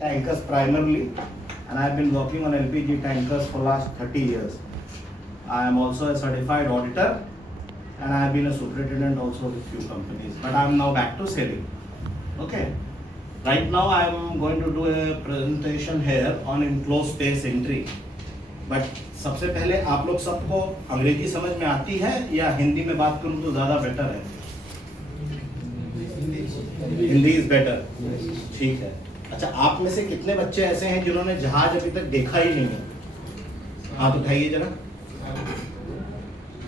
tankers primarily, and I've been working on LPG tankers for last 30 years. I am also a certified auditor, and I have been a superintendent also with few companies, but I am now back to sailing. Okay. Right now I am going to do a presentation here on enclosed space entry. But सबसे पहले आप लोग सबको अंग्रेजी समझ में आती है या हिंदी में बात करूं तो ज़्यादा बेटर है? हिंदी इज बेटर, ठीक है। अच्छा, आप में से कितने बच्चे ऐसे हैं जिन्होंने जहाज अभी तक देखा ही नहीं है? हाथ उठाइए जरा।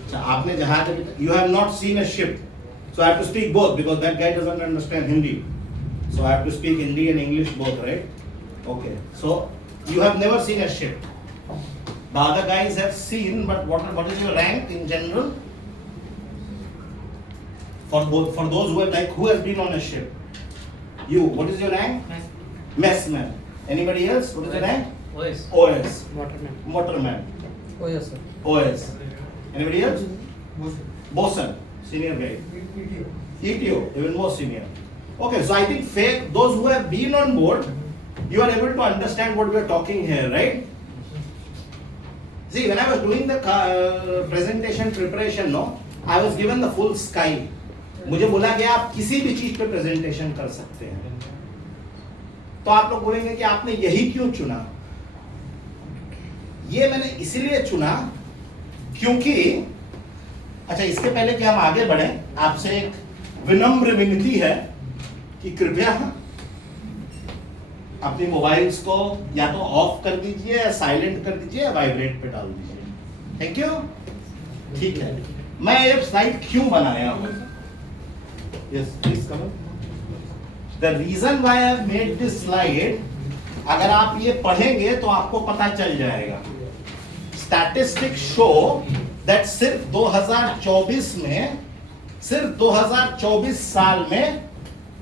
अच्छा, आपने जहाज अभी तक, you have not seen a ship, so I have to speak both because that guy doesn't understand Hindi, so I have to speak Hindi and English both, right? Okay, so you have never seen a ship. The other guys have seen, but what is your rank in general? For those who have who has been on a ship? You, what is your rank? Messman. Anybody else? What is your rank? OS. OS. Motorman. OS sir. OS. Anybody else? Bosun. Senior guy. ETO. Even more senior. Okay, so I think those who have been on board, you are able to understand what we are talking here, right? See, when I was doing the presentation preparation, no, I was given the full sky. मुझे बोला गया आप किसी भी चीज पे presentation कर सकते हैं। तो आप लोग बोलेंगे कि आपने यही क्यों चुना? ये मैंने इसीलिए चुना क्योंकि, अच्छा इसके पहले कि हम आगे बढ़े, आपसे एक विनम्र विनती है कि कृपया अपनी मोबाइल्स को या तो ऑफ कर दीजिए या साइलेंट कर दीजिए या वाइब्रेट पे डाल दीजिए। Thank you. ठीक है, मैं ये स्लाइड क्यों बनाया हूं? Yes please come. The reason why I have made this slide, अगर आप ये पढ़ेंगे तो आपको पता चल जाएगा। स्टैटिस्टिक्स शो दैट सिर्फ 2024 में, सिर्फ 2024 साल में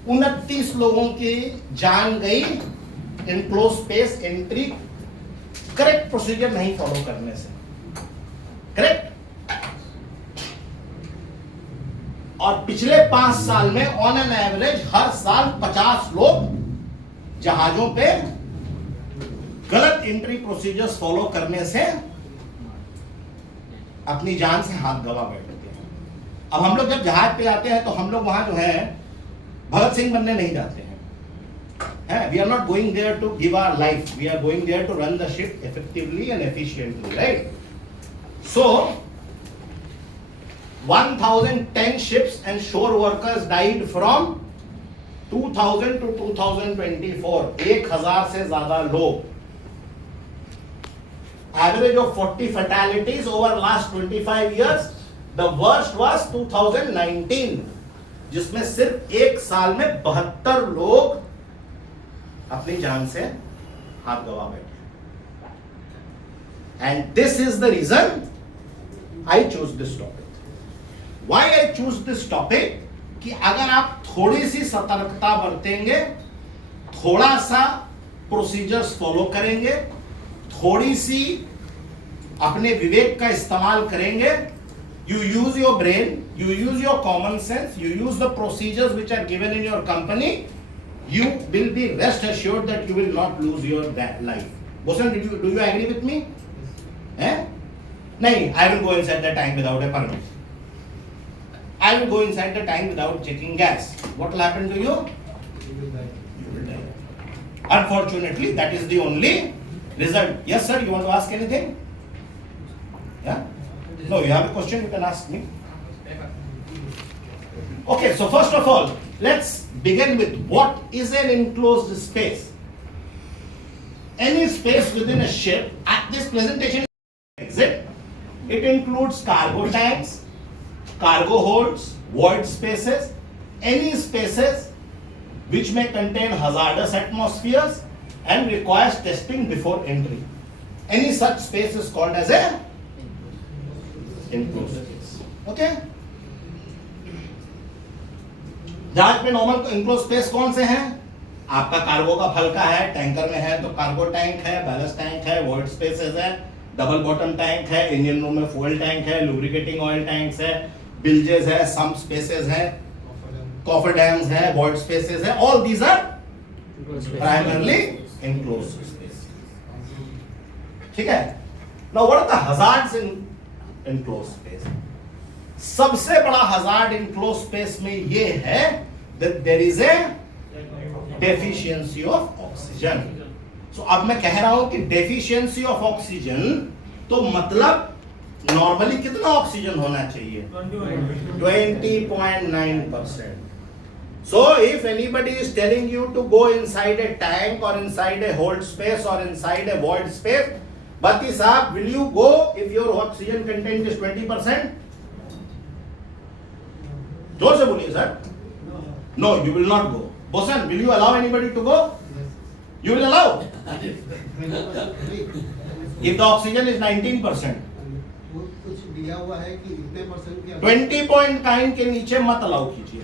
29 लोगों की जान गई enclose space entry correct procedure नहीं फॉलो करने से। करेक्ट? और पिछले 5 साल में ऑन एन एवरेज हर साल 50 लोग जहाजों पे गलत एंट्री प्रोसीजर्स फॉलो करने से अपनी जान से हाथ गवा बैठते हैं। अब हम लोग जब जहाज पे जाते हैं तो हम लोग वहां जो है भगत सिंह बनने नहीं जाते हैं। We are not going there to give our life. We are going there to run the ship effectively and efficiently, right? So, 1010 ships and shore workers died from 2000 to 2024. 1000 से ज्यादा लोग. Average of 40 fatalities over last 25 years. The worst was 2019. जिसमें सिर्फ एक साल में 72 लोग अपनी जान से हाथ गवा बैठे। And this is the reason I choose this topic. Why I choose this topic? कि अगर आप थोड़ी सी सतर्कता बरतेंगे, थोड़ा सा प्रोसीजर्स फॉलो करेंगे, थोड़ी सी अपने विवेक का इस्तेमाल करेंगे, you use your brain, you use your common sense, you use the procedures which are given in your company, you will be rest assured that you will not lose your life. Bosan, do you agree with me? Nahi, I will go inside the tank without a permit. I will go inside the tank without checking gas. What will happen to you? You will die. Unfortunately, that is the only result. Yes sir, you want to ask anything? Yeah? No, you have a question, you can ask me. Okay, so first of all, let's begin with what is an enclosed space. Any space within a ship, at this presentation exit, it includes cargo tanks, cargo holds, void spaces, any spaces which may contain hazardous atmospheres and requires testing before entry. Any such space is called as a enclosed space. Okay? जहाज में normal enclose space कौन से हैं? आपका cargo का फलका है, tanker में है तो कार्गो टैंक है, बैलेस्ट टैंक है, वॉइड स्पेसेस है, डबल बॉटम टैंक है, इंजन रूम में फ्यूल टैंक है, लुब्रिकेटिंग ऑयल टैंक्स है, बिल्जेस है, सम्प स्पेसेस है, कॉफर डैम्स है, वॉइड स्पेसेस है, all these are primarily enclosed space. ठीक है? Now what are the hazards in enclosed space? सबसे बड़ा hazard enclosed space में ये है that there is a deficiency of oxygen. So अब मैं कह रहा हूं कि deficiency of oxygen तो मतलब नॉर्मली कितना ऑक्सीजन होना चाहिए? 20.9%. So if anybody is telling you to go inside a tank or inside a hold space or inside a void space, Bati Saab, will you go if your oxygen content is 20%? जोर से बोलिए sir. No, you will not go. Bosan, will you allow anybody to go? You will allow? If the oxygen is 19%. कुछ दिया हुआ है कि इतने percent की 20.9 के नीचे मत अलाउ कीजिए.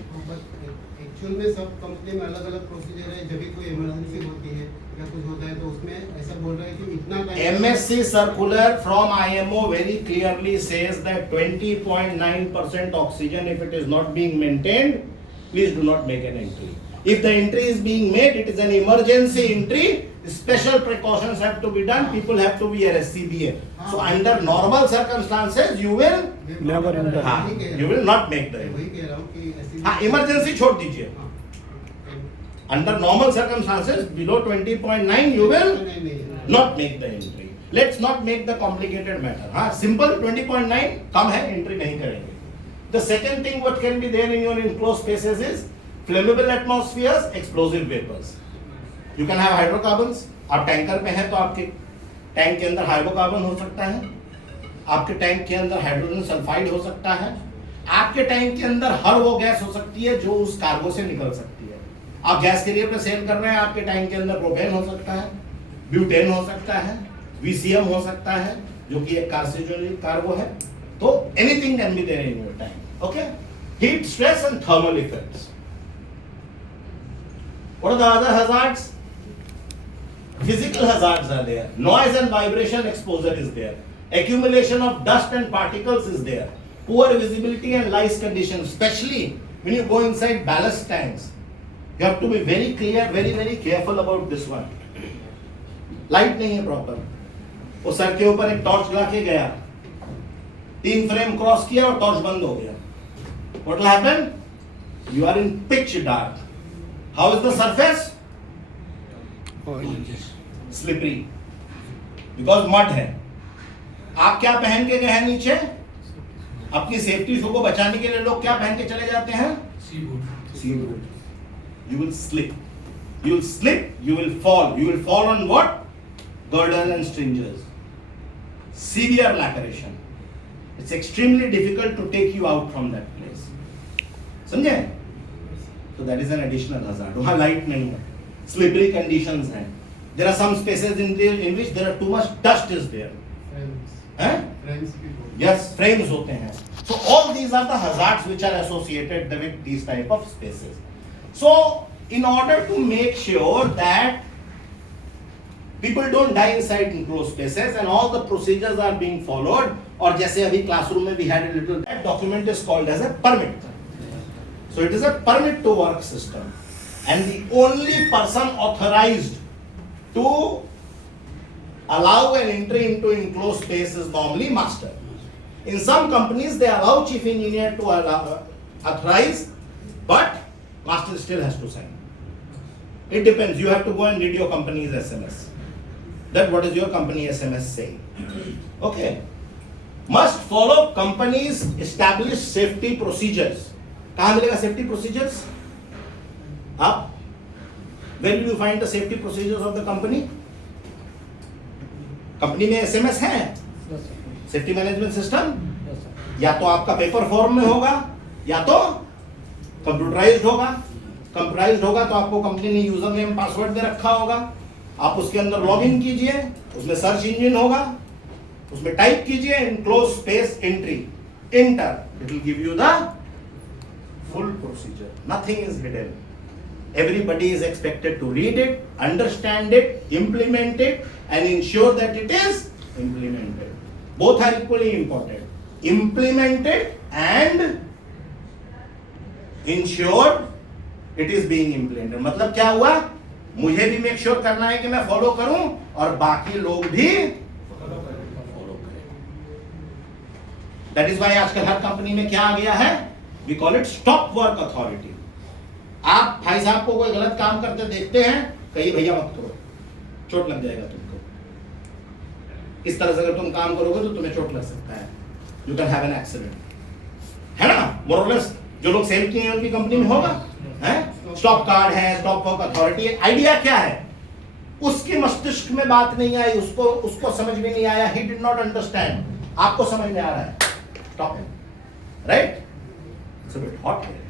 एक्चुअल में सब कंपनी में अलग अलग प्रोसीजर है. जब भी कोई इमरजेंसी होती है या कुछ होता है तो उसमें ऐसा बोल रहा है कि इतना MSC circular from IMO very clearly says that 20.9% oxygen, if it is not being maintained, please do not make an entry. If the entry is being made, it is an emergency entry. Special precautions have to be done. People have to wear SCBA. So under normal circumstances, you will never enter. You will not make the entry. वही कह रहा हूँ कि हाँ, emergency छोड़ दीजिए. Under normal circumstances, below 20.9, you will not make the entry. Let's not make the complicated matter. हाँ, simple 20.9 कम है, entry नहीं करेंगे. The second thing what can be there in your enclosed spaces is flammable atmospheres, explosive vapors. You can have hydrocarbons. आप tanker में हैं तो आपके tank के अंदर हाइड्रोकार्बन हो सकता है, आपके टैंक के अंदर हाइड्रोजन सल्फाइड हो सकता है, आपके टैंक के अंदर हर वो गैस हो सकती है जो उस कार्गो से निकल सकती है. आप गैस के लिए पे सेल कर रहे हैं, आपके टैंक के अंदर प्रोपेन हो सकता है, ब्यूटेन हो सकता है, VCM हो सकता है जो कि एक कार्सिनोजेनिक कार्गो है. तो anything can be there in your tank. Okay, heat, stress and thermal effects. What are the other hazards? Physical hazards are there. Noise and vibration exposure is there. Accumulation of dust and particles is there. Poor visibility and light conditions, especially when you go inside ballast tanks. You have to be very clear, very careful about this one. Light नहीं है proper. वो sir के ऊपर एक torch ला के गया, 3 frame cross किया और टॉर्च बंद हो गया. What will happen? You are in pitch dark. How is the surface? Slippery. Because mud है. आप क्या पहन के गए हैं नीचे? अपनी सेफ्टी शू को बचाने के लिए लोग क्या पहन के चले जाते हैं? Sea boot. You will slip. You will slip. You will fall. You will fall on what? Girders and stringers. Severe laceration. It's extremely difficult to take you out from that place. समझे? So that is an additional hazard. वहाँ light नहीं है, slippery conditions हैं. There are some spaces in which there are too much dust is there. Yes, frames होते हैं. So all these are the hazards which are associated with these type of spaces. So in order to make sure that people don't die inside enclosed spaces and all the procedures are being followed, और जैसे अभी classroom में we had a little, that document is called as a permit. So it is a permit to work system, and the only person authorized to allow an entry into enclosed space is normally master. In some companies they allow chief engineer to authorize, but master still has to sign. It depends. You have to go and read your company's SMS. That what is your company SMS saying? Okay. Must follow company's established safety procedures. कहाँ मिलेगा safety procedures? आप where will you find the safety procedures of the company? Company में SMS है, safety management system, या तो आपका paper form में होगा या तो कंप्यूटराइज्ड होगा. कंप्यूटराइज्ड होगा तो आपको कंपनी ने यूजर नेम पासवर्ड दे रखा होगा, आप उसके अंदर लॉग इन कीजिए, उसमें सर्च इंजन होगा, उसमें टाइप कीजिए enclosed space entry, enter, it will give you the full procedure. Nothing is hidden. Everybody is expected to read it, understand it, implement it, and ensure that it is implemented. Both are equally important. Implemented and ensured it is being implemented. मतलब क्या हुआ? मुझे भी make sure करना है कि मैं follow करूं और बाकी लोग भी फॉलो करें। दैट इज वाई आजकल हर कंपनी में क्या आ गया है, we call it stop work authority. आप भाई साहब को कोई गलत काम करते देखते हैं, कहिए भैया मत करो, चोट लग जाएगा तुमको। इस तरह से अगर तुम काम करोगे तो तुम्हें चोट लग सकता है, you can have an accident, है ना। मोरलेस जो लोग सेल किए हैं उनकी कंपनी में होगा, है स्टॉप कार्ड है, स्टॉप वर्क अथॉरिटी है। आइडिया क्या है, उसके मस्तिष्क में बात नहीं आई, उसको समझ में नहीं आया, ही डिड नॉट अंडरस्टैंड। आपको समझ में आ रहा है, स्टॉप है, right. It's a bit hot here,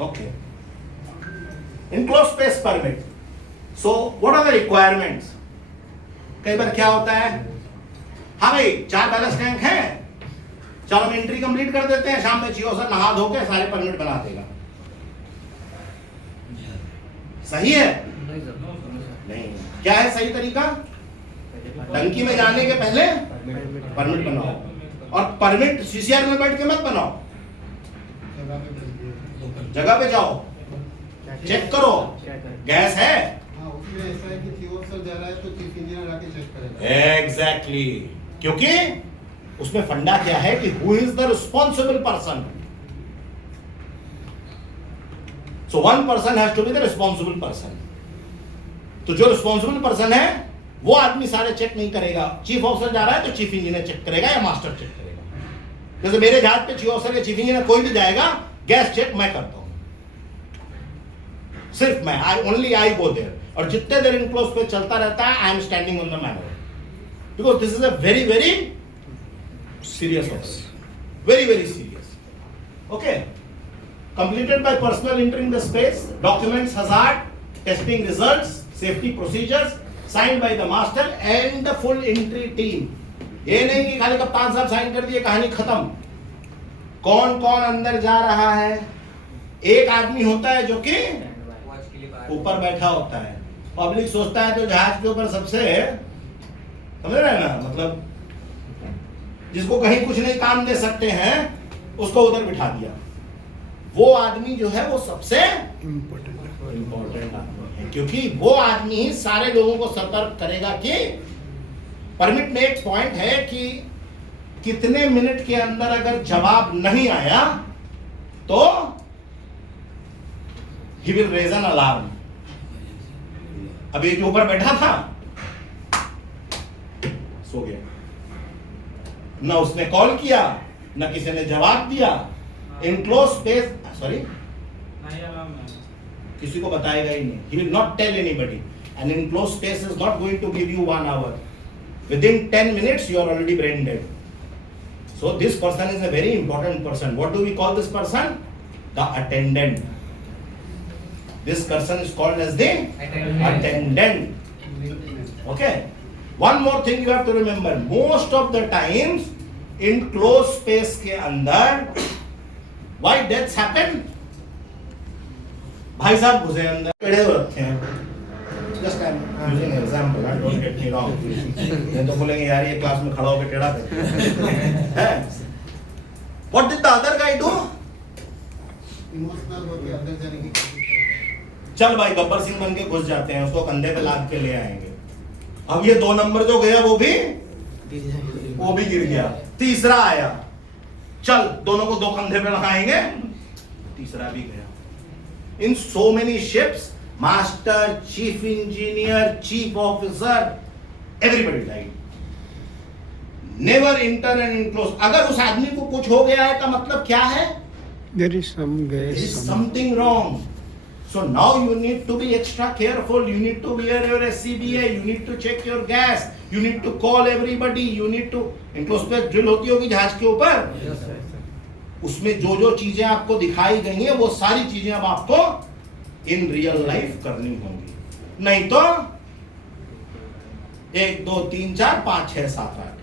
okay. Enclosed space permit. So what are the requirements? कई बार क्या होता है, हाँ भाई 4 बैलेंस टैंक है, चलो हम एंट्री कंप्लीट कर देते हैं, शाम में जियो सर नहा धो के सारे परमिट बना देगा। सही है? नहीं। क्या है सही तरीका? टंकी में जाने के पहले परमिट बनाओ, और परमिट सीसीआर में बैठ के मत बनाओ, जगह पे जाओ, चेक करो गैस है। हाँ, उसमें ऐसा है कि चीफ ऑफिसर जा रहा है तो चीफ इंजीनियर आके चेक करेगा। एग्जैक्टली, क्योंकि उसमें फंडा क्या है कि who is the responsible person. So one person has to be the responsible person. तो जो रिस्पॉन्सिबल पर्सन है वो आदमी सारे चेक नहीं करेगा। चीफ ऑफिसर जा रहा है तो चीफ इंजीनियर चेक करेगा या मास्टर चेक करेगा। जैसे मेरे जहाज पे चीफ ऑफिसर या चीफ इंजीनियर कोई भी जाएगा, गैस चेक मैं करता हूं, सिर्फ मैं, आई गो देयर। और जितने देर इनक्लोज पे चलता रहता है, I am standing on the manner, because this is a very very serious office, very very serious. Okay, completed by personnel entering the space, documents, hazard, testing results, safety procedures, signed by the master and the full entry team. ये नहीं कि खाली कप्तान साहब sign कर दिए, कहानी खत्म। कौन कौन अंदर जा रहा है? एक आदमी होता है जो कि ऊपर बैठा होता है। पब्लिक सोचता है तो जहाज के ऊपर सबसे, समझ रहे हैं ना, मतलब जिसको कहीं कुछ नहीं काम दे सकते हैं उसको उधर बिठा दिया। वो आदमी जो है वो सबसे इंपॉर्टेंट आदमी है, क्योंकि वो आदमी ही सारे लोगों को सतर्क करेगा कि परमिट में एक पॉइंट है कि कितने मिनट के अंदर अगर जवाब नहीं आया तो he will raise an alarm. अब ये जो ऊपर बैठा था सो गया, ना उसने कॉल किया ना किसी ने जवाब दिया। इनक्लोज स्पेस, सॉरी, किसी को बताएगा ही नहीं, he will not tell anybody. An enclosed space is not going to give you 1 hour. Within 10 minutes you are already brain dead. So this person is a very important person. What do we call this person? The attendant. This person is called as the attendant. Okay. One more thing you have to remember. Most of the times in closed space के अंदर why deaths happen? भाई साहब घुसे अंदर, खड़े हो रखे हैं। Just I'm using an example, don't get me wrong. नहीं तो बोलेंगे यार ये क्लास में खड़ा होकर टेढ़ा है। What did the other guy do? Emotional होकर अंदर जाने की कोशिश करता है। चल भाई गब्बर सिंह बन के घुस जाते हैं, उसको कंधे पे लाद के ले आएंगे। अब ये 2 नंबर जो गया वो भी गिर गया। तीसरा आया, चल दोनों को 2 कंधे पे लगाएंगे, तीसरा भी गया। In so many ships, master, chief engineer, chief officer, everybody died. Never enter and enclose. अगर उस आदमी को कुछ हो गया है का मतलब क्या है? There is some gas. There is something wrong. So now you need to be extra careful. You need to wear your SCBA. You need to check your gas. You need to call everybody. You need to enclosed space drill होती होगी जहाज के ऊपर। उसमें जो जो चीजें आपको दिखाई गई हैं वो सारी चीजें अब आपको इन रियल लाइफ करनी होंगी। नहीं तो 1 2 3 4 5 6 7 8,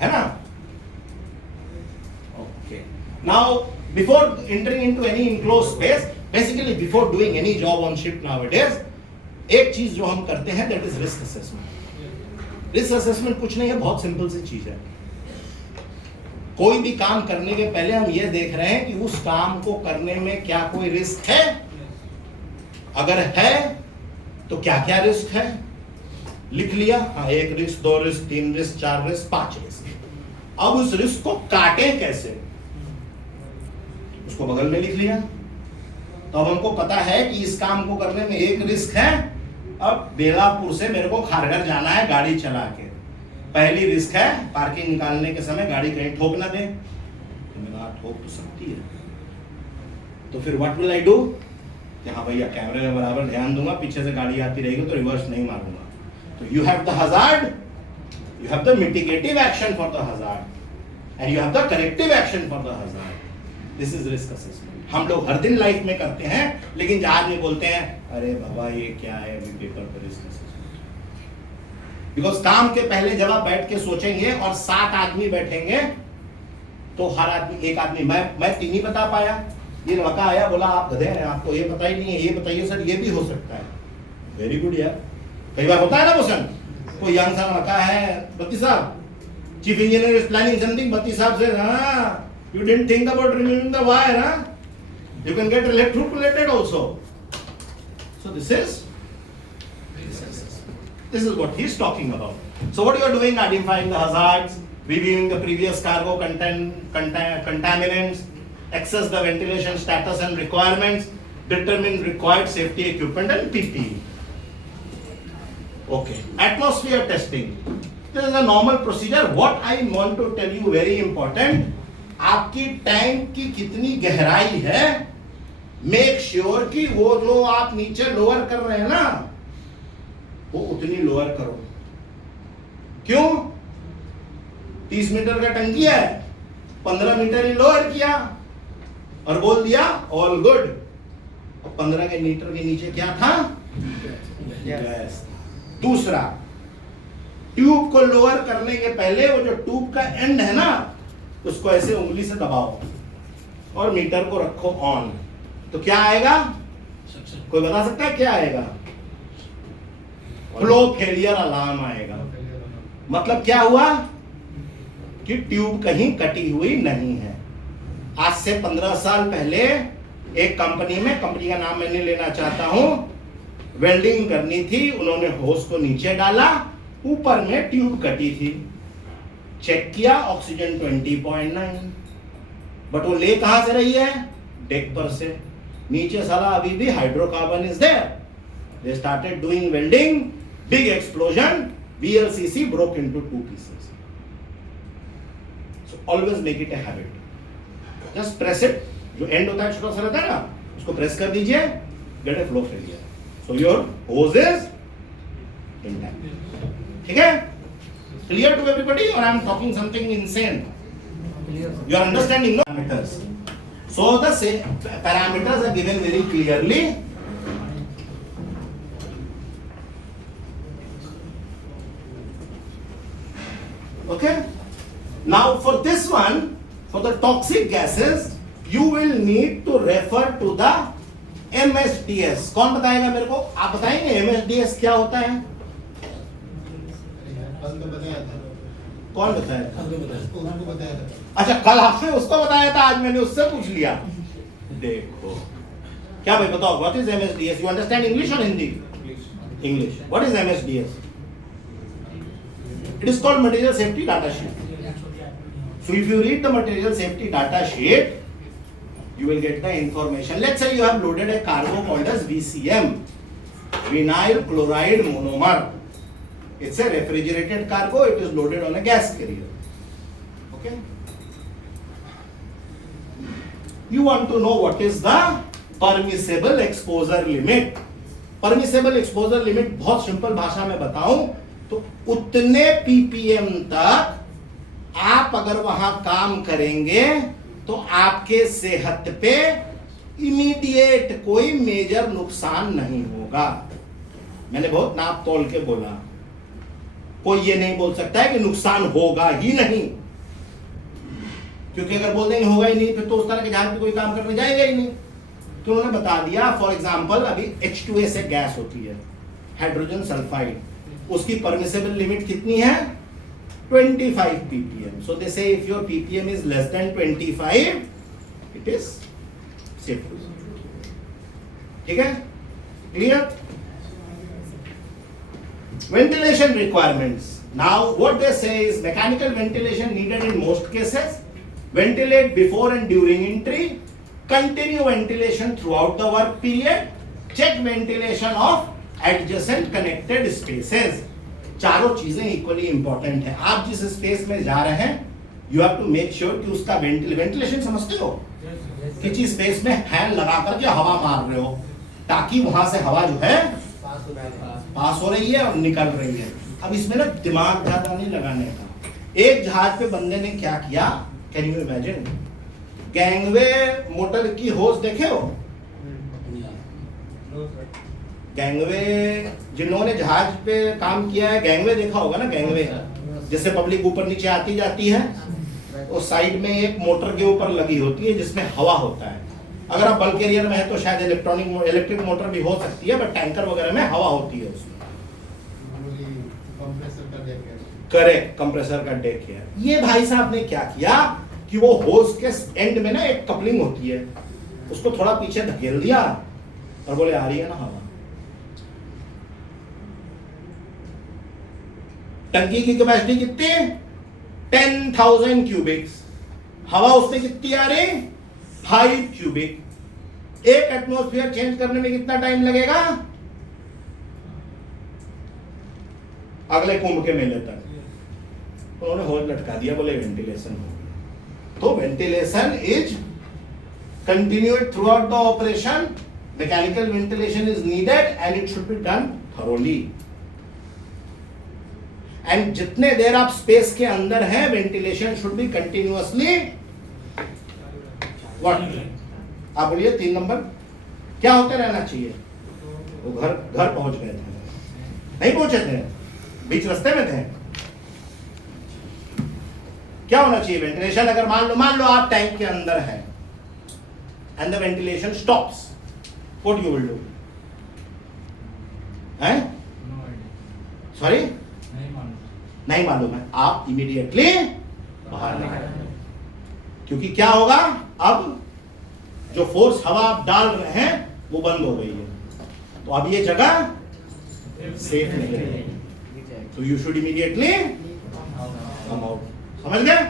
है ना? Okay. Now before entering into any enclosed space, basically before doing any job on ship nowadays, एक चीज जो हम करते हैं that is risk assessment. Risk assessment कुछ नहीं है, बहुत सिंपल सी चीज है। कोई भी काम करने के पहले हम ये देख रहे हैं कि उस काम को करने में क्या कोई रिस्क है। अगर है तो क्या क्या रिस्क है लिख लिया, हाँ 1 risk 2 risk 3 risk 4 risk 5 risk. अब उस रिस्क को काटें कैसे, उसको बगल में लिख लिया। तो अब हमको पता है कि इस काम को करने में 1 रिस्क है, अब बेलापुर से मेरे को खारघर जाना है गाड़ी चला के। पहली रिस्क है पार्किंग निकालने के समय गाड़ी कहीं ठोक ना दे, तो मैंने कहा ठोक तो सकती है, तो फिर व्हाट विल आई डू कि हाँ भैया कैमरे में बराबर ध्यान दूंगा, पीछे से गाड़ी आती रहेगी तो रिवर्स नहीं मारूंगा। तो you have the hazard, you have the mitigative action for the hazard and you have the corrective action for the hazard. This is risk assessment. हम लोग हर दिन लाइफ में करते हैं, लेकिन जहाज में बोलते हैं अरे बाबा ये क्या है अभी पेपर पर रिस्क असेसमेंट। बिकॉज काम के पहले जब आप बैठ के सोचेंगे और 7 आदमी बैठेंगे तो हर आदमी, एक आदमी मैं 3 ही बता पाया, ये लड़का आया बोला आप गधे हैं, आपको ये पता ही नहीं है, ये बताइए सर ये भी हो सकता है। वेरी गुड यार, कई बार होता है ना क्वेश्चन, कोई यंग सा लड़का है, बत्ती साहब chief engineer is planning something, बत्ती साहब से हाँ you didn't think about removing the wire, हाँ you can get electroplated also. So this is what he is talking about. So what you are doing, identifying the hazards, reviewing the previous cargo contaminants, assess the ventilation status and requirements, determine required safety equipment and PPE. Okay, atmosphere testing. This is a normal procedure. What I want to tell you very important, आपकी tank की कितनी गहराई है, make sure कि वो जो आप नीचे लोअर कर रहे हैं ना वो उतनी लोअर करो। क्यों? 30 मीटर का टंकी है, 15 मीटर ही लोअर किया और बोल दिया ऑल गुड। 15 के मीटर के नीचे क्या था? गैस। दूसरा, ट्यूब को लोअर करने के पहले वो जो ट्यूब का एंड है ना उसको ऐसे उंगली से दबाओ और मीटर को रखो ऑन, तो क्या आएगा? कोई बता सकता है क्या आएगा? फ्लो फेलियर अलार्म आएगा। मतलब क्या हुआ कि ट्यूब कहीं कटी हुई नहीं है। आज से 15 साल पहले एक कंपनी में, कंपनी का नाम मैं नहीं लेना चाहता हूं, वेल्डिंग करनी थी, उन्होंने होस को नीचे डाला, ऊपर में ट्यूब कटी थी, चेक किया ऑक्सीजन 20.9, बट वो ले कहां से रही है? डेक पर से। नीचे साला अभी भी hydrocarbon is there. They started doing welding, big explosion, VLCC broke into 2 pieces. So always make it a habit. Just press it. जो एंड होता है छोटा सा रहता है ना, उसको प्रेस कर दीजिए, get a flow failure. So your hose is intact. ठीक है? Clear to everybody, or I am talking something insane? You are understanding, no? Parameters. So the parameters are given very clearly. Okay? Now for this one, for the toxic gases, you will need to refer to the MSDS. कौन बताएगा मेरे को? आप बताएंगे MSDS क्या होता है? कौन बताया था? उसको बताया था। अच्छा, कल आपने उसको बताया था, आज मैंने उससे पूछ लिया। देखो क्या भाई बताओ, what is MSDS? You understand English और Hindi? English. What is MSDS? It is called material safety data sheet. So if you read the material safety data sheet, you will get the information. Let's say you have loaded a cargo called as VCM, vinyl chloride monomer. It's a refrigerated cargo. It is loaded on a gas carrier. Okay. You want to know what is the permissible exposure limit. Permissible exposure limit बहुत simple भाषा में बताऊं तो उतने ppm तक आप अगर वहां काम करेंगे तो आपके सेहत पे इमीडिएट कोई मेजर नुकसान नहीं होगा। मैंने बहुत नाप तोल के बोला, कोई ये नहीं बोल सकता है कि नुकसान होगा ही नहीं, क्योंकि अगर बोल देंगे होगा ही नहीं फिर तो उस तरह के जहाज पे कोई काम करने जाएगा ही नहीं। तो उन्होंने बता दिया, फॉर एग्जांपल अभी H2S एक गैस होती है, हाइड्रोजन सल्फाइड, उसकी परमिसिबल लिमिट कितनी है? 25 ppm. So they say if your ppm is less than 25, it is safe. ठीक है? Clear? Ventilation requirements. Now what they say is mechanical ventilation needed in most cases. Ventilate before and during entry. Continue ventilation throughout the work period. Check ventilation of adjacent connected spaces. चारों चीजें equally important है. आप जिस space में जा रहे हैं you have to make sure कि उसका वेंटिलेशन समझते हो, किसी स्पेस में फैन लगा करके हवा मार रहे हो ताकि वहां से हवा जो है पास हो रही है और निकल रही है. अब इसमें ना दिमाग ज्यादा नहीं लगाने का. एक जहाज पे बंदे ने क्या किया, can you imagine, gangway motor की होस देखे हो? गैंगवे जिन्होंने जहाज पे काम किया है, गैंगवे देखा होगा ना. गैंगवे जिससे पब्लिक ऊपर नीचे आती जाती है, उस साइड में एक मोटर के ऊपर लगी होती है जिसमें हवा होता है. अगर आप बल्क एरियर में है तो शायद इलेक्ट्रिक मोटर भी हो सकती है, बट टैंकर वगैरह में हवा होती है उसमें. करेक्ट, कंप्रेसर का डेक है. ये भाई साहब ने क्या किया कि वो होस के एंड में ना एक कपलिंग होती है, उसको थोड़ा पीछे धकेल दिया और बोले आ रही है ना हवा. टंकी की कैपेसिटी कितनी? 10,000 क्यूबिक्स. हवा उसमें कितनी आ रही? 5 क्यूबिक. एक एटमॉस्फेयर चेंज करने में कितना टाइम लगेगा? अगले कुंभ के मेले तक. उन्होंने होल लटका दिया, बोले वेंटिलेशन हो गया. तो ventilation is continued through out the operation. Mechanical ventilation is needed and it should be done thoroughly. And जितने देर आप स्पेस के अंदर हैं, ventilation should be continuously what. आप बोलिए 3 नंबर क्या होते रहना चाहिए? वो घर पहुंच गए थे, नहीं पहुंचे थे, बीच रास्ते में थे. क्या होना चाहिए? वेंटिलेशन. अगर मान लो आप टैंक के अंदर हैं and the ventilation stops, what you will do? हैं? सॉरी, नहीं मालूम है. आप इमीडिएटली बाहर निकलेंगे, क्योंकि क्या होगा, अब जो फोर्स हवा आप डाल रहे हैं वो बंद हो गई है, तो अब ये जगह सेफ नहीं रहेगी. तो you should immediately come out. समझ गए?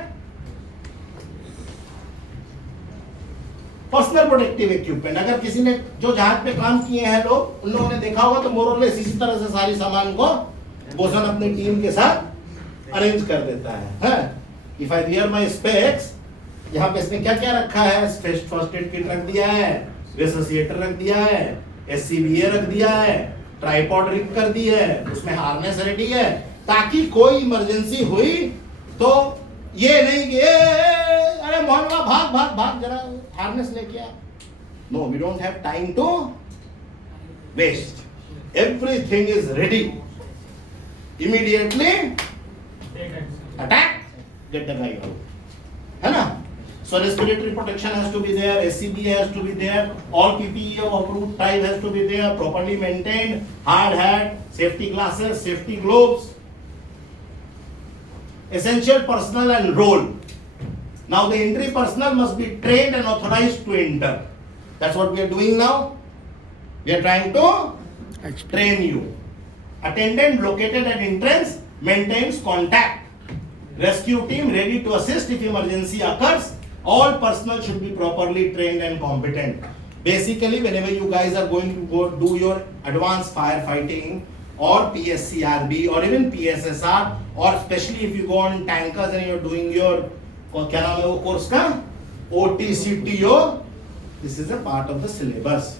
Personal protective equipment. अगर किसी ने जो जहाज पे काम किए हैं लोग, उन लोगों ने देखा होगा तो मोरलेस इसी तरह से सारी सामान को बोसन अपनी टीम के साथ अरेंज कर देता है. If I wear my specs, यहाँ पे इसने क्या क्या रखा है? फर्स्ट एड किट रख दिया है, रेसोसिएटर रख दिया है, एससीबीए रख दिया है, ट्राइपॉड रिग कर दी है, उसमें हार्नेस रेडी है, ताकि कोई इमरजेंसी हुई तो ये नहीं कि अरे मोहनवा भाग भाग भाग जरा हार्नेस लेके आ. No, we don't have time to waste. Everything is ready. Immediately attack, get the guy out. है ना? So respiratory protection has to be there, SCBA has to be there, all PPE of approved type has to be there, properly maintained, hard hat, safety glasses, safety gloves. Essential personnel and role. Now the entry personnel must be trained and authorized to enter. That's what we are doing now. We are trying to train you. Attendant located at entrance maintains contact. Rescue team ready to assist if emergency occurs. All personnel should be properly trained and competent. Basically, whenever you guys are going to go do your advanced firefighting or PSCRB or even PSSR, or especially if you go on tankers and you're doing your क्या नाम है वो course का, OTCTO, this is a part of the syllabus.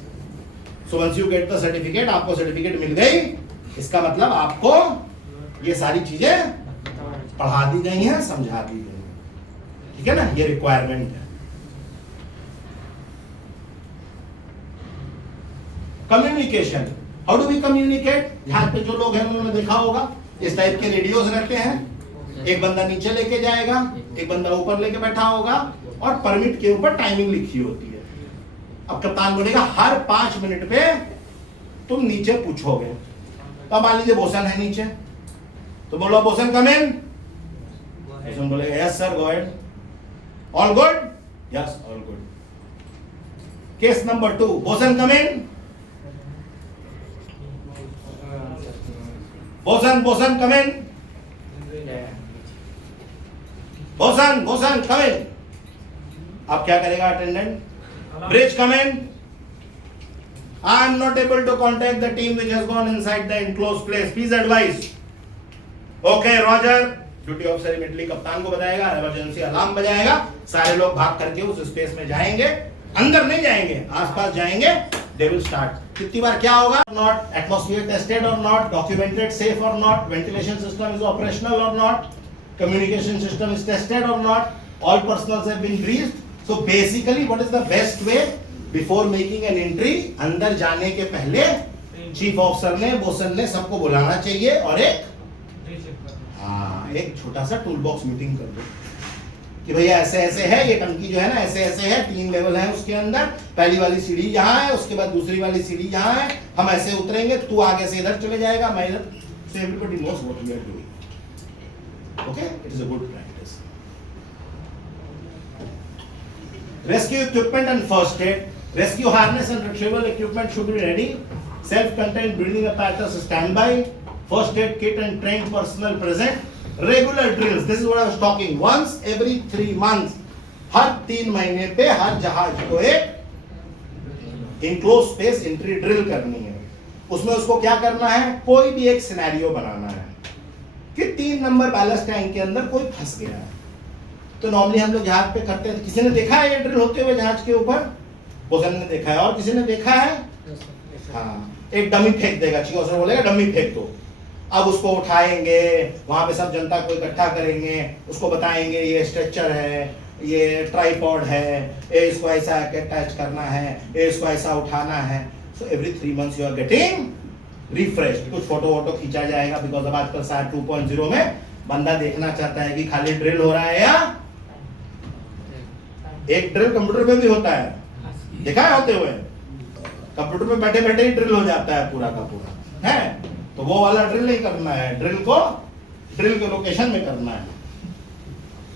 So once you get the certificate, आपको certificate मिल गई, इसका मतलब आपको ये सारी चीजें पढ़ा दी गई हैं, समझा दी गई. ठीक है ना? ये रिक्वायरमेंट है. Communication. How do we communicate? यहाँ पे जो लोग हैं उन्होंने देखा होगा, इस टाइप के रेडियोस रहते हैं. एक बंदा नीचे लेके जाएगा, एक बंदा ऊपर लेके बैठा होगा, और परमिट के ऊपर टाइमिंग लिखी होती है. अब कप्तान बोलेगा हर 5 मिनट पे तुम नीचे पूछोगे. तो मान लीजिए बोसन है नीचे, तो बोलो बोसन कम इन. बोसन बोलेगा yes sir, go ahead. All good? Yes, all good. Case number 2, boson come in. Boson come in. Boson come in. अब क्या करेगा attendant? Bridge come in. I am not able to contact the team which has gone inside the enclosed place. Please advise. Okay, Roger. Duty officer immediately कप्तान को बताएगा, emergency alarm बजाएगा, सारे लोग भाग करके उस स्पेस में जाएंगे, अंदर नहीं जाएंगे, आसपास जाएंगे, they will start. कितनी बार क्या होगा? Not atmosphere tested or not, documented safe or not, ventilation system is operational or not, communication system is tested or not, all personals have been briefed. So basically what is the best way before making an entry? अंदर जाने के पहले chief officer ने, boson ने सबको बुलाना चाहिए और एक छोटा सा टूल बॉक्स मीटिंग कर दो कि भैया ऐसे ऐसे है, ये टंकी जो है ना ऐसे ऐसे है, 3 लेवल है उसके अंदर, पहली वाली सीढ़ी यहाँ है, उसके बाद दूसरी वाली सीढ़ी यहाँ है, हम ऐसे उतरेंगे, तू आगे से इधर चले जाएगा, मैं इधर, so everybody knows what we are doing. Okay, it is a good practice. Rescue equipment and first aid. Rescue harness and retrieval equipment should be ready. Self-contained breathing apparatus standby. First aid kit and trained personnel present. Regular drills. This is what I was talking. Once every 3 months. हर 3 महीने पे हर जहाज को एक enclose space entry drill करनी है. उसमें उसको क्या करना है? कोई भी एक सिनेरियो बनाना है कि 3 नंबर बैलेंस टैंक के अंदर कोई फंस गया है. तो नॉर्मली हम लोग जहाज पे करते हैं. किसी ने देखा है ये ड्रिल होते हुए जहाज के ऊपर? बोसन ने देखा है. और किसी ने देखा है? हाँ, एक डमी फेंक देगा, चीफ ऑफिसर बोलेगा डमी फेंक दो. अब उसको उठाएंगे, वहां पे सब जनता को इकट्ठा करेंगे, उसको बताएंगे ये स्ट्रेचर है, ये ट्राइपॉड है, ये इसको ऐसा अटैच करना है, ये इसको ऐसा उठाना है. So every 3 months you are getting refreshed. कुछ फोटो वोटो खींचा जाएगा, बिकॉज अब आजकल SAR 2.0 में बंदा देखना चाहता है कि खाली ड्रिल हो रहा है या एक ड्रिल कंप्यूटर में भी होता है. देखा है होते हुए? कंप्यूटर में बैठे बैठे ही ड्रिल हो जाता है पूरा का पूरा है. तो वो वाला ड्रिल नहीं करना है, ड्रिल को ड्रिल के लोकेशन में करना है.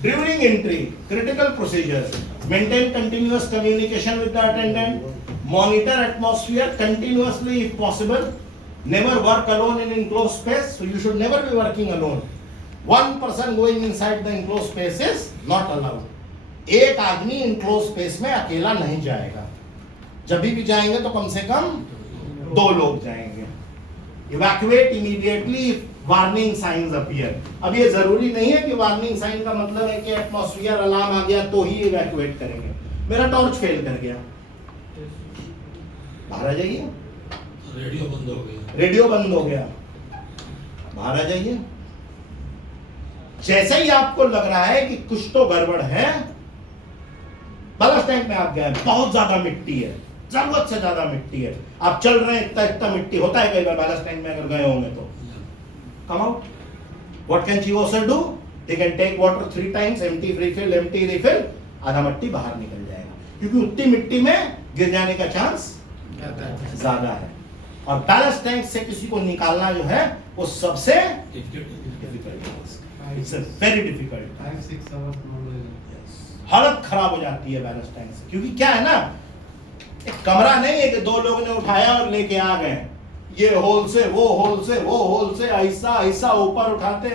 During entry critical procedures. Maintain continuous communication with the attendant. Monitor atmosphere continuously if possible. Never work alone in enclose space. So you should never be working alone. One person going inside the enclosed space is not allowed. एक आदमी enclose space में अकेला नहीं जाएगा. जब भी जाएंगे तो कम से कम 2 लोग जाएंगे. Evacuate immediately if warning signs appear. अब ये जरूरी नहीं है कि वार्निंग साइन का मतलब है कि एटमॉस्फेयर अलार्म आ गया तो ही इवैक्यूएट करेंगे. मेरा टॉर्च फेल कर गया, बाहर आ जाइए. रेडियो बंद हो गया, बाहर आ जाइए. जैसे ही आपको लग रहा है कि कुछ तो गड़बड़ है, बैलेंस टैंक में आप गए, बहुत ज्यादा मिट्टी है, जरूरत से ज्यादा मिट्टी है, आप चल रहे हैं, इतना मिट्टी होता है कई बार बैलेंस टैंक में अगर गए होंगे तो. Come out. What can chief officer do? They can take water 3 times, empty refill. आधा मिट्टी बाहर निकल जाएगा, क्योंकि उतनी मिट्टी में गिर जाने का चांस ज्यादा है. और बैलेंस टैंक से किसी को निकालना जो है वो सबसे difficult. It's a very difficult. 5-6 hours हालत खराब हो जाती है बैलेंस टैंक से. क्योंकि क्या है ना, एक कमरा नहीं है कि 2 लोगों ने उठाया और लेके आ गए. ये होल से वो होल से वो होल से ऐसा ऐसा ऊपर उठाते,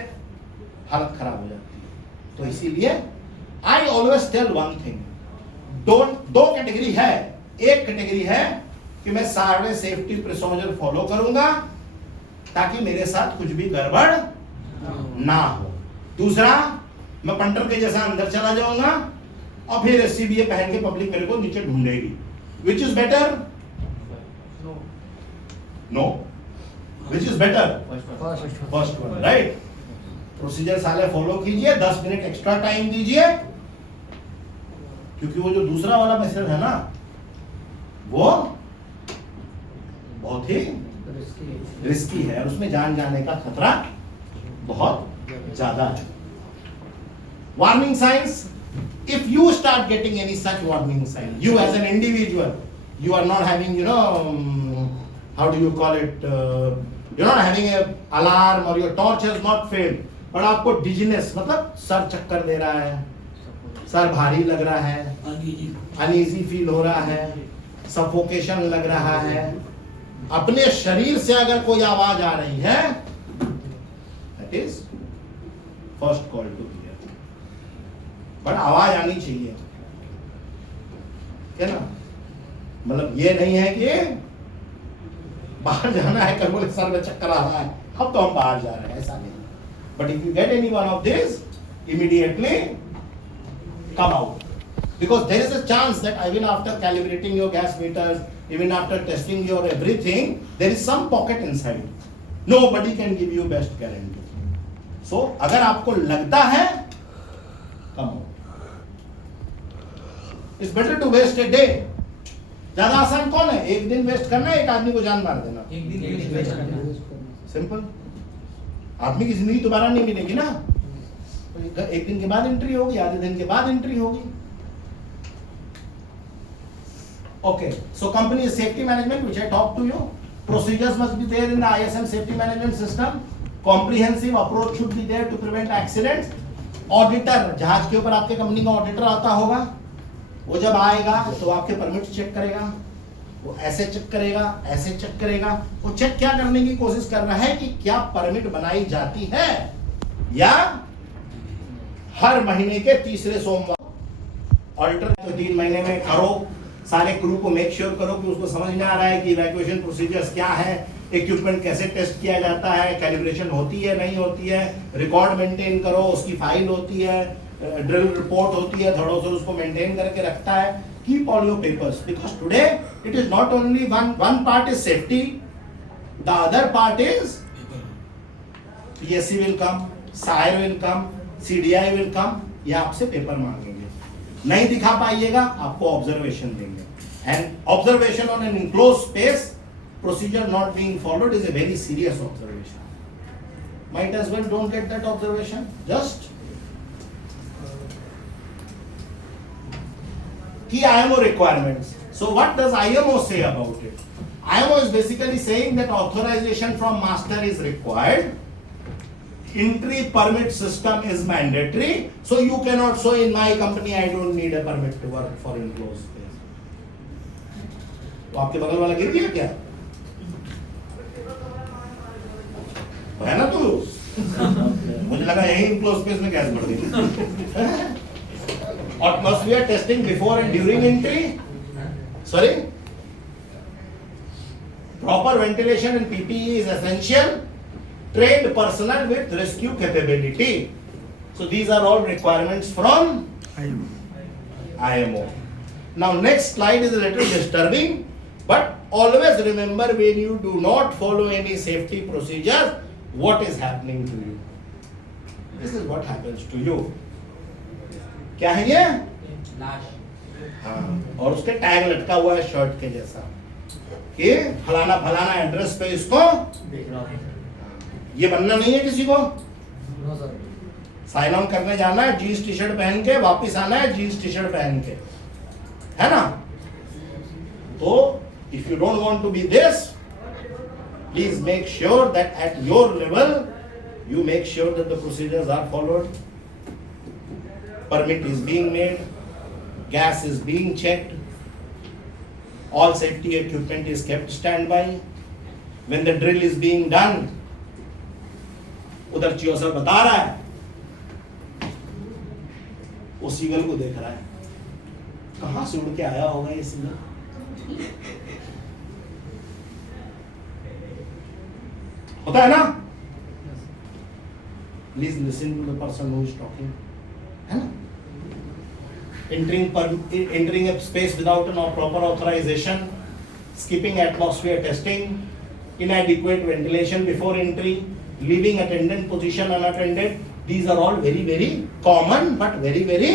हालत खराब हो जाती है. तो इसीलिए I always tell one thing. दो कैटेगरी है. एक कैटेगरी है कि मैं सारे सेफ्टी प्रोसीजर फॉलो करूंगा ताकि मेरे साथ कुछ भी गड़बड़ ना हो. दूसरा, मैं पंटर के जैसा अंदर चला जाऊंगा और फिर SCBA पहन के पब्लिक मेरे को नीचे ढूंढेगी. Which is better? No. Which is better? First one, right? Procedure साले फॉलो कीजिए, 10 मिनट एक्स्ट्रा टाइम दीजिए, क्योंकि वो जो दूसरा वाला मेथड है ना, वो बहुत ही रिस्की है और उसमें जान जाने का खतरा बहुत ज्यादा है. Warning science. If you start getting any such warning sign, you as an individual, you are not having, how do you call it? You're not having a alarm or your torch has not failed, but आपको dizziness मतलब sir चक्कर दे रहा है, sir भारी लग रहा है, uneasy feel हो रहा है, सफोकेशन लग रहा है, अपने शरीर से अगर कोई आवाज आ रही है first call to hear, but आवाज आनी चाहिए, क्या ना, मतलब ये नहीं है कि बाहर जाना है, कल बोले सर में चक्कर आ रहा है, अब तो हम बाहर जा रहे हैं, ऐसा नहीं। But if you get any one of this, immediately come out, because there is a chance that even after calibrating your gas meters, even after testing your everything, there is some pocket inside. Nobody can give you best guarantee. So अगर आपको लगता है, come out. It's better to waste a day. ज्यादा आसान कौन है? एक दिन वेस्ट करना है, एक आदमी को जान मार देना। एक दिन वेस्ट करना, सिंपल। आदमी की जिंदगी दोबारा नहीं मिलेगी ना, एक दिन के बाद एंट्री होगी, आधे दिन के बाद एंट्री होगी। Okay, so company safety management, which I talked to you. Procedures must be there in the ISM safety management system. Comprehensive approach should be there to prevent accidents. Auditor, जहाज के ऊपर आपके कंपनी का auditor आता होगा, वो जब आएगा तो आपके परमिट चेक करेगा, वो ऐसे चेक करेगा, ऐसे चेक करेगा। वो चेक क्या करने की कोशिश कर रहा है कि क्या परमिट बनाई जाती है, या हर महीने के तीसरे सोमवार। ऑडिटर तो 3 महीने में करो, सारे क्रू को मेक श्योर करो कि उसको समझ में आ रहा है कि इवैक्यूएशन प्रोसीजर्स क्या है, इक्विपमेंट कैसे टेस्ट किया जाता है, कैलिब्रेशन होती है नहीं होती है, रिकॉर्ड मेंटेन करो, उसकी फाइल होती है, ड्रिल रिपोर्ट होती है, थोड़ा सा उसको मेंटेन करके रखता है। Keep all your papers, because today it is not only one part is safety, the other part is PSC will come, SIRE will come, CDI will come, ये आपसे पेपर मांगेंगे, नहीं दिखा पाइएगा आपको ऑब्जर्वेशन देंगे। And observation on an enclose space, procedure not being followed is a very serious observation. Might as well don't get that observation. Just key IMO requirements. So what does IMO say about it? IMO is basically saying that authorization from master is required. Entry permit system is mandatory. So you cannot say in my company I don't need a permit to work for enclosed space. तो आपके बगल वाला गिर गया क्या? है ना तू? मुझे लगा यही enclosed space में गैस बढ़ गई। Atmosphere testing before and during entry. Sorry. Proper ventilation and PPE is essential. Trained personnel with rescue capability. So these are all requirements from IMO. Now next slide is a little disturbing, but always remember when you do not follow any safety procedures, what is happening to you. This is what happens to you. क्या है ये? लाश। हाँ, और उसके tag लटका हुआ है शर्ट के जैसा कि फलाना फलाना एड्रेस पे इसको ये बनना नहीं है किसी को। साइन ऑन करने जाना है जीन्स टी शर्ट पहन के, वापस आना है जीन्स टी शर्ट पहन के, है ना? तो if you don't want to be this, please make sure that at your level you make sure that the procedures are followed, permit is being made, gas is being checked, all safety equipment is kept standby. When the drill is being done, उधर चियो sir बता रहा है, वो seagull को देख रहा है, कहां से उड़ के आया होगा ये सीगल, होता है ना? Please listen to the person who is talking, है ना? Entering a space without a proper authorization, skipping atmosphere testing, inadequate ventilation before entry, leaving attendant position unattended. These are all very, very common but very, very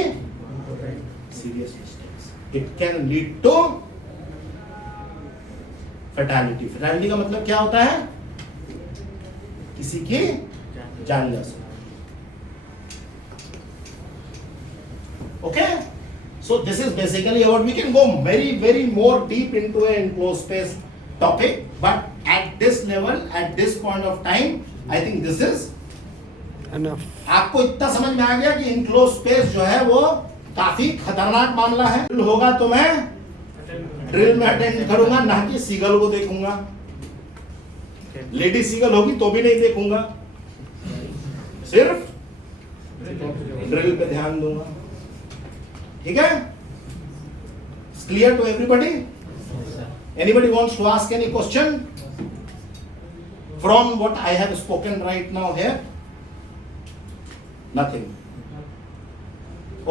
serious mistakes. It can lead to fatality. Fatality का मतलब क्या होता है? किसी की जान जा सकती। Okay? So this is basically what we can go very, very more deep into an enclosed space topic, but at this level, at this point of time, I think this is enough. आपको इतना समझ में आ गया कि enclosed space जो है वो काफी खतरनाक मामला है। ड्रिल होगा तो मैं ड्रिल में अटेंड करूंगा, ना कि सीगल को देखूंगा। लेडी सीगल होगी तो भी नहीं देखूंगा, सिर्फ ड्रिल पे ध्यान दूंगा, ठीक है? Clear to everybody? Anybody wants to ask any question from what I have spoken right now here? Nothing.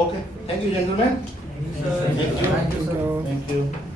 Okay. Thank you, gentlemen. Thank you. Thank you. Thank you.